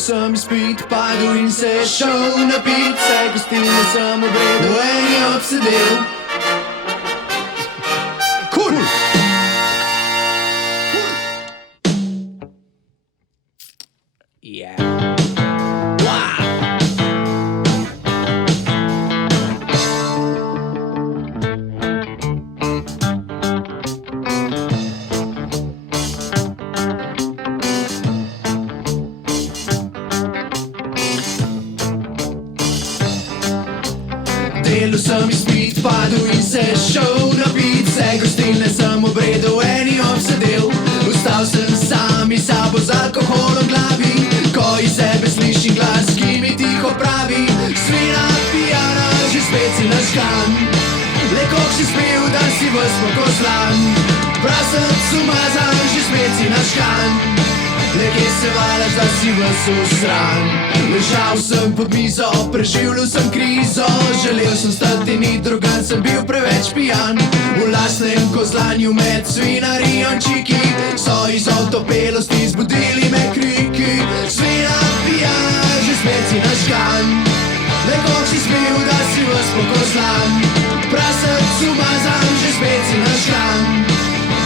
sem izpit, padel in se šel napit. Vse gostilne sem obredel, en je obsedel. Cool. Yeah. Delal sem izpit, padel in se šel napit. Vse gostilne sem obredel, en je obsedel. Ostal sem sam in sabo z alkoholom glavi. Ko iz sebe slišim glas, ki mi tiho pravi: svina pijana, že spet si nažgan. Le koliko si spil, da si ves pokozlan. Prasec umazan, že spet si nažgan. Le kje se valaš, da si ves usran. Ležal sem pod mizo, preživljal sem krizo. Želel sem stati ni drugan, sem bil preveč pijan. V lastnem kozlanju med svinarijo in čiki so iz otopelosti zbudili me kriki: svina pijana, že spet si nažgan. Le koliko si spil, da si ves pokozlan. Prasec umazan, že spet si nažgan.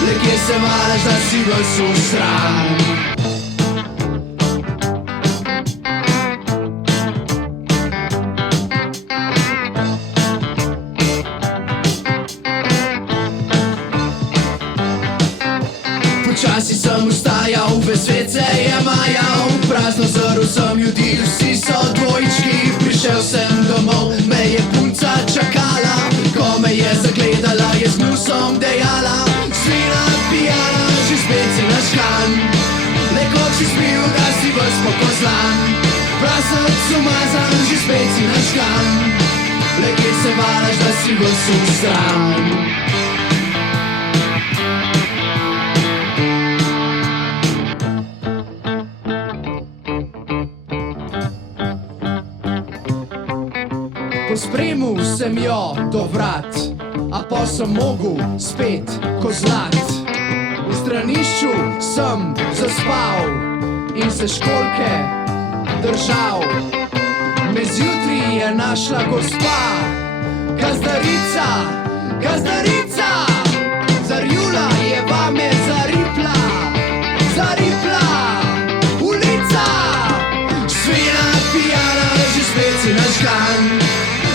Le kje se valaš, da si ves usran. Počasi sem ustajal, ves svet se je majal. Prazno zrl sem ljudi, vsi so dvojčki. Prišel sem domov, me je punca čakala. Ko me je zagledala, je z nusom dejala: svina pijana, že spet si nažgan. Le koliko si spil, da si ves pokozlan. Prasec umazan, že spet si nažgan. Le kje se valaš, da si ves usran. Pospremil sem jo do vrat, a po sem mogel spet kozlat. V stranišču sem zaspal in se školjke držal. Me zjutri je našla gospa, gazdarica, gazdarica. Zarjula je vame zaripla, zaripla ulica. Svina pijana, že spet si nažgan.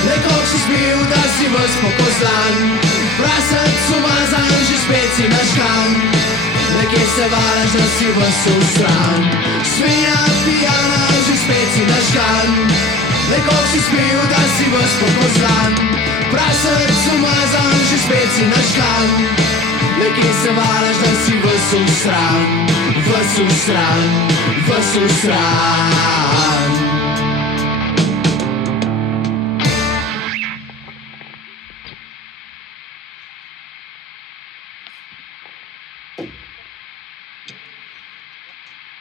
Le koliko si spil, da si ves pokozlan. Prasec umazan, že spet si nažgan. Le kje se valaš, da si ves usran. Svina pijana, že spet si nažgan. Le koliko si spil, da si ves pokozlan. Prasec umazan, že spet si nažgan. Le kje se valaš, da si ves usran. Ves usran, ves usran.